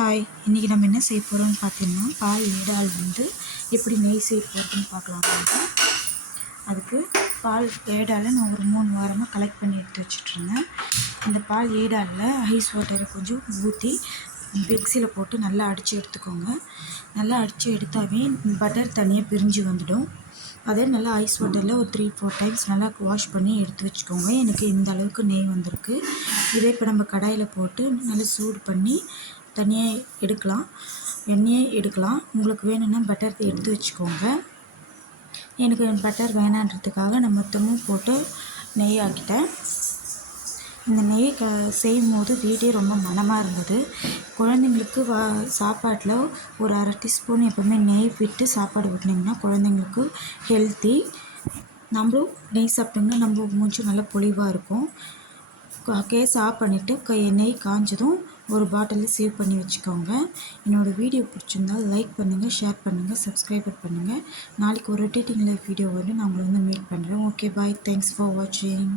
Hi இன்றைக்கி நம்ம என்ன செய்ய போகிறோம்னு பார்த்தீங்கன்னா பால் ஏடால் வந்து எப்படி நெய் செய்ய போகிறதுன்னு பார்க்கலாம் அதுக்கு பால் ஏடால் நான் ஒரு மூணு வாரமாக கலெக்ட் பண்ணி எடுத்து வச்சுட்ருந்தேன் இந்த பால் ஏடாலில் ஐஸ் வாட்டரை கொஞ்சம் ஊற்றி மிக்சியில் போட்டு நல்லா அடித்து எடுத்துக்கோங்க. நல்லா அடித்து எடுத்தாவே பட்டர் தனியாக பிரிஞ்சு வந்துடும். அதே நல்லா ஐஸ் வாட்டரில் ஒரு த்ரீ ஃபோர் டைம்ஸ் நல்லா வாஷ் பண்ணி எடுத்து வச்சுக்கோங்க. எனக்கு இந்த அளவுக்கு நெய் வந்திருக்கு. இதே இப்போ நம்ம கடாயில் போட்டு நல்லா சூடு பண்ணி தனியாக எடுக்கலாம் எண்ணெயே எடுக்கலாம். உங்களுக்கு வேணும்னா பட்டர் எடுத்து வச்சுக்கோங்க. எனக்கு பட்டர் வேணான்றதுக்காக நான் மொத்தமும் போட்டு நெய் ஆக்கிட்டேன். இந்த நெய் க செய்யும் போது வீடே ரொம்ப மனமாக இருந்தது. குழந்தைங்களுக்கு வா சாப்பாட்டில் ஒரு அரை டீஸ்பூன் எப்போவுமே நெய் விட்டு சாப்பாடு ஊட்டினீங்கன்னா குழந்தைங்களுக்கு ஹெல்த்தி நம்மளும் நெய் சாப்பிட்டோம்னா நம்ம மூஞ்சி நல்லா பொலிவாக இருக்கும். கேஸ் ஆஃப் பண்ணிவிட்டு நெய் காஞ்சதும் ஒரு பாட்டிலில் சேவ் பண்ணி வச்சுக்கோங்க. என்னோடய வீடியோ பிடிச்சிருந்தா லைக் பண்ணுங்கள் ஷேர் பண்ணுங்கள் சப்ஸ்கிரைபர் பண்ணுங்கள் நாளைக்கு ஒரு ரொட்டேட்டிங் லைஃப் வீடியோ வந்து நான் உங்களை வந்து மீட் பண்ணுறேன் ஓகே பாய் தேங்க்ஸ் ஃபார் வாட்சிங்